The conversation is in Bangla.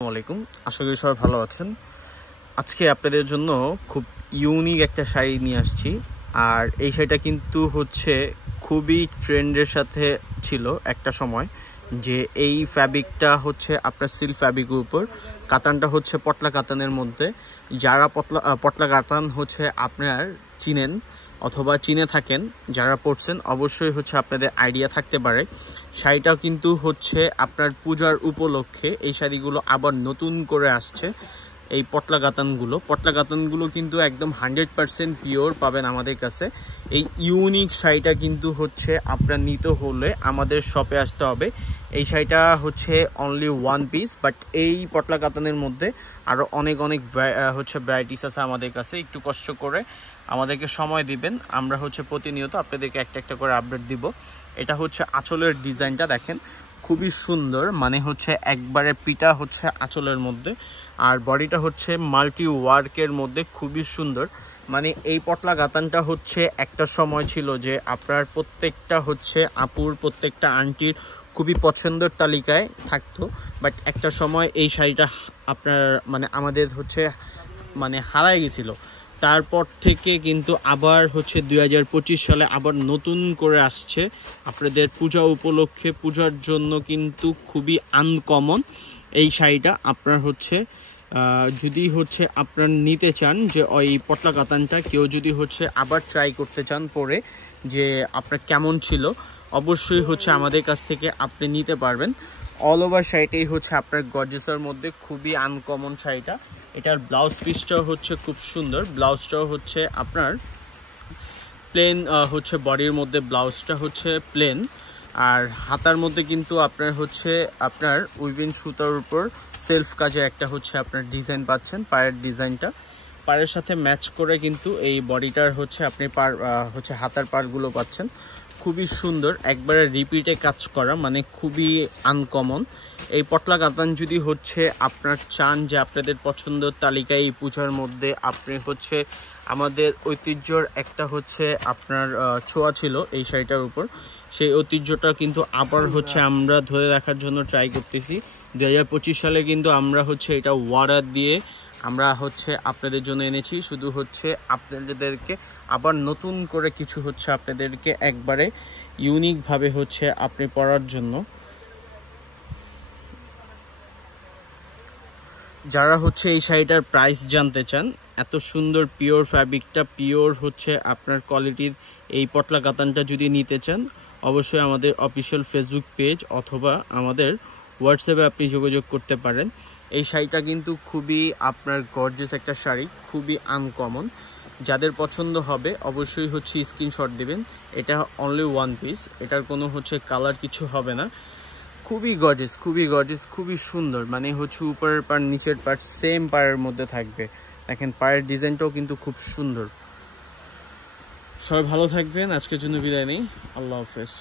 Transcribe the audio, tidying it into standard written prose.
আসসালামাইকুম, আশা করি সবাই ভালো আছেন। আজকে আপনাদের জন্য খুব ইউনিক একটা শাড়ি নিয়ে আসছি। আর এই শাড়িটা কিন্তু হচ্ছে খুবই ট্রেন্ডের সাথে ছিল একটা সময়, যে এই ফ্যাব্রিকটা হচ্ছে আপনার সিল্ক ফ্যাব্রিকের উপর, কাতানটা হচ্ছে পটলা কাতানের মধ্যে। যারা পটলা কাতান হচ্ছে আপনার চিনেন অথবা চিনে থাকেন, যারা পড়ছেন অবশ্যই হচ্ছে আপনাদের আইডিয়া থাকতে পারে। শাড়িটাও কিন্তু হচ্ছে আপনার পূজার উপলক্ষে এই শাড়িগুলো আবার নতুন করে আসছে। এই পটলা কাতানগুলো কিন্তু একদম 100% পিওর পাবেন আমাদের কাছে। এই ইউনিক শাড়িটা কিন্তু হচ্ছে আপনার নিতে হলে আমাদের শপে আসতে হবে। এই শাড়িটা হচ্ছে অনলি ওয়ান পিস, বাট এই পটলা কাতানের মধ্যে আরও অনেক হচ্ছে ভ্যারাইটিস আছে আমাদের কাছে। একটু কষ্ট করে আমাদেরকে সময় দিবেন, আমরা হচ্ছে প্রতিনিয়ত আপনাদেরকে একটা একটা করে আপডেট দিব। এটা হচ্ছে আঁচলের ডিজাইনটা দেখেন, খুবই সুন্দর, মানে হচ্ছে একবারে পিটা হচ্ছে আঁচলের মধ্যে, আর বডিটা হচ্ছে মাল্টি ওয়ার্কের মধ্যে, খুবই সুন্দর। মানে এই পটলা কাতানটা হচ্ছে একটা সময় ছিল যে আপনার প্রত্যেকটা হচ্ছে আপুর, প্রত্যেকটা আন্টির খুবই পছন্দের তালিকায় থাকতো। বাট একটা সময় এই শাড়িটা আপনার মানে আমাদের হচ্ছে মানে হারায় গেছিলো। তারপর থেকে কিন্তু আবার হচ্ছে 2025 সালে আবার নতুন করে আসছে আপনাদের পূজা উপলক্ষে। পূজার জন্য কিন্তু খুবই আনকমন এই শাড়িটা। আপনার হচ্ছে যদি হচ্ছে আপনার নিতে চান যে ওই পটলা কাতানটা, কেউ যদি হচ্ছে আবার ট্রাই করতে চান পরে যে আপনার কেমন ছিল, অবশ্যই হচ্ছে আমাদের কাছ থেকে আপনি নিতে পারবেন। অল ওভার শাড়িটাই হচ্ছে আপনার গর্জিয়াসের মধ্যে, খুবই আনকমন শাড়িটা। এটার ব্লাউজ পিসটাও হচ্ছে খুব সুন্দর, ব্লাউজটাও হচ্ছে আপনার প্লেন হচ্ছে বডির মধ্যে, ব্লাউজটা হচ্ছে প্লেন। আর হাতার মধ্যে কিন্তু আপনার হচ্ছে আপনার উইভিং সুতার উপর সেলফ কাজে একটা হচ্ছে আপনার ডিজাইন পাচ্ছেন। পায়ের ডিজাইনটা পায়ের সাথে ম্যাচ করে কিন্তু এই বডিটার হচ্ছে আপনি হচ্ছে হাতার পাড়গুলো পাচ্ছেন। খুবই সুন্দর, একবারে রিপিটে কাজ করা, মানে খুবই আনকমন। এই পটলা কাতান যদি হচ্ছে আপনার চান যে আপনাদের পছন্দের তালিকায় এই পূজার মধ্যে আপনি হচ্ছে আমাদের ঐতিহ্যর একটা হচ্ছে আপনার ছোঁয়া ছিল এই শাড়িটার উপর, সেই ঐতিহ্যটা কিন্তু আবার হচ্ছে আমরা ধরে রাখার জন্য ট্রাই করতেছি। 2025 সালে কিন্তু আমরা হচ্ছে এটা ওয়ার্ডার দিয়ে আমরা হচ্ছে আপনাদের জন্য এনেছি। শুধু হচ্ছে আপনাদেরকে আবার নতুন করে কিছু হচ্ছে আপনাদেরকে একবারে ইউনিকভাবে হচ্ছে আপনি পড়ার জন্য। যারা হচ্ছে এই শাড়িটার প্রাইস জানতে চান, এত সুন্দর পিওর ফ্যাব্রিকটা, পিওর হচ্ছে আপনার কোয়ালিটির এই পটলা কাতানটা যদি নিতে চান, অবশ্যই আমাদের অফিসিয়াল ফেসবুক পেজ অথবা আমাদের হোয়াটসঅ্যাপে আপনি যোগাযোগ করতে পারেন। এই শাড়িটা কিন্তু খুবই আপনার গর্জিয়াস একটা শাড়ি, খুবই আনকমন। যাদের পছন্দ হবে অবশ্যই হচ্ছে স্ক্রিনশট দিবেন। এটা অনলি ওয়ান পিস, এটার কোনো হচ্ছে কালার কিছু হবে না। খুবই গর্জিয়াস, খুবই সুন্দর, মানে হচ্ছে উপরের পার্ট নিচের পার্ট সেম পায়ের মধ্যে থাকবে। দেখেন পায়ের ডিজাইনটাও কিন্তু খুব সুন্দর। সবাই ভালো থাকবেন, আজকের জন্য বিদায় নেই, আল্লাহ হাফেজ।